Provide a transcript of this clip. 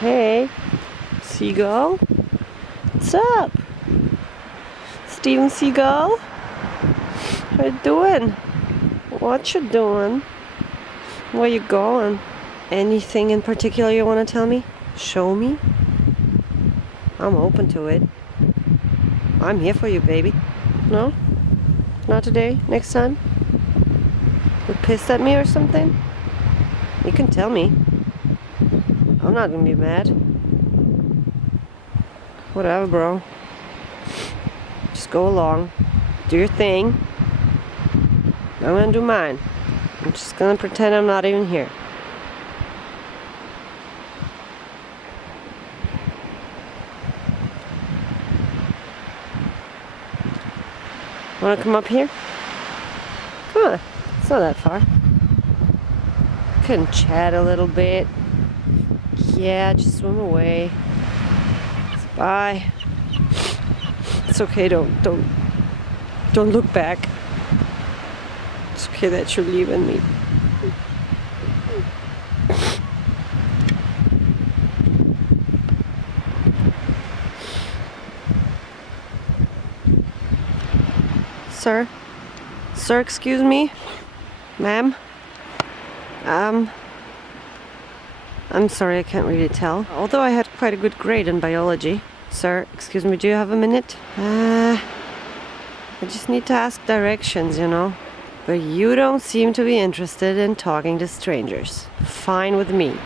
Hey, Seagull. What's up? Steven Seagull? How you doing? What you doing? Where you going? Anything in particular you want to tell me? Show me? I'm open to it. I'm here for you, baby. No? Not today? Next time? You pissed at me or something? You can tell me. I'm not gonna be mad. Whatever, bro. Just go along. Do your thing. I'm gonna do mine. I'm just gonna pretend I'm not even here. Wanna come up here? Come on. It's not that far. Couldn't chat a little bit. Yeah, just swim away. Bye. It's okay, don't look back. It's okay that you're leaving me. Sir? Sir, excuse me? Ma'am? I'm sorry, I can't really tell. Although I had quite a good grade in biology. Sir, excuse me, do you have a minute? I just need to ask directions, you know. But you don't seem to be interested in talking to strangers. Fine with me.